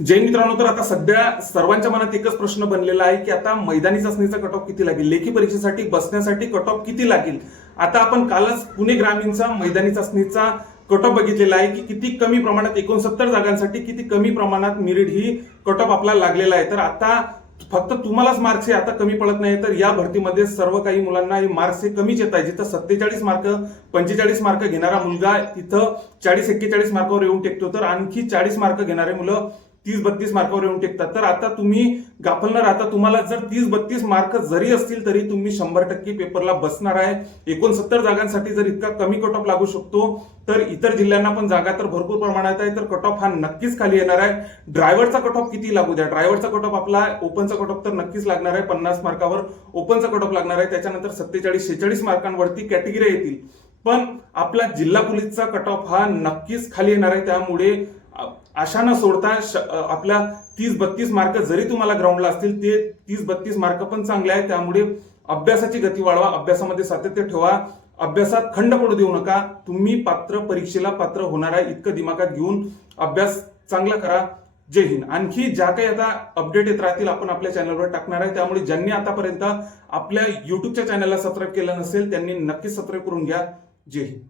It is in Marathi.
जय मित्रांनो, तर आता सध्या सर्वांच्या मनात एकच प्रश्न बनलेला आहे की आता मैदानी चाचणीचा कट ऑफ किती लागेल, लेखी परीक्षेसाठी बसण्यासाठी कट ऑफ किती लागेल। आता आपण कालच पुणे ग्रामीणचा मैदानी चाचणीचा कट ऑफ बघितलेला आहे की किती कमी प्रमाणात 69 जागांसाठी किती कमी प्रमाणात मेरिट ही कट ऑफ आपला लागलेला आहे। तर आता फक्त तुम्हालाच मार्क्स हे आता कमी पडत नाही, तर या भरतीमध्ये सर्व काही मुलांना हे मार्क्स हे कमीच येत आहे। जिथं 47 मार्क 45 मार्क घेणारा मुलगा तिथं 40-41 मार्कावर येऊन टेकतो, तर आणखी 40 मार्क घेणारे मुलं 30-32 मार्कावर येऊन टेकतात। तर आता तुम्ही गाफल न राहता तुम्हाला जर 30-32 मार्क जरी असतील तरी तुम्ही 100% पेपरला बसणार आहे। 69 जागांसाठी जर इतका कमी कट ऑफ लागू शकतो, तर इतर जिल्ह्यांना पण जागा तर भरपूर प्रमाणात आहे, तर कट ऑफ हा नक्कीच खाली येणार आहे। ड्रायव्हरचा कट ऑफ किती लागू द्या, ड्रायव्हरचा कट ऑफ आपला ओपनचा कट ऑफ तर नक्कीच लागणार आहे, 50 मार्कावर ओपनचा कट ऑफ लागणार आहे। त्याच्यानंतर 47-46 मार्कांवरती कॅटेगरी येतील, पण आपला जिल्हा पोलीसचा कट ऑफ हा नक्कीच खाली येणार आहे। त्यामुळे आशा न सोडता आपल्या 30-32 मार्क जरी तुम्हाला ग्राउंडला असतील, ते 30-32 मार्क पण चांगले आहे। त्यामुळे अभ्यासाची गती वाढवा, अभ्यासामध्ये सातत्य ठेवा, अभ्यासात खंड पडू देऊ नका। तुम्ही परीक्षेला पात्र होणार आहे इतकं दिमागात घेऊन अभ्यास चांगला करा। जय हिंद। आणखी ज्या काही आता अपडेट येत राहतील आपण आपल्या चॅनलवर टाकणार आहे, त्यामुळे ज्यांनी आतापर्यंत आपल्या युट्यूबच्या चॅनलला सबस्क्राईब केलं नसेल त्यांनी नक्कीच सबस्क्राईब करून घ्या। जय हिंद।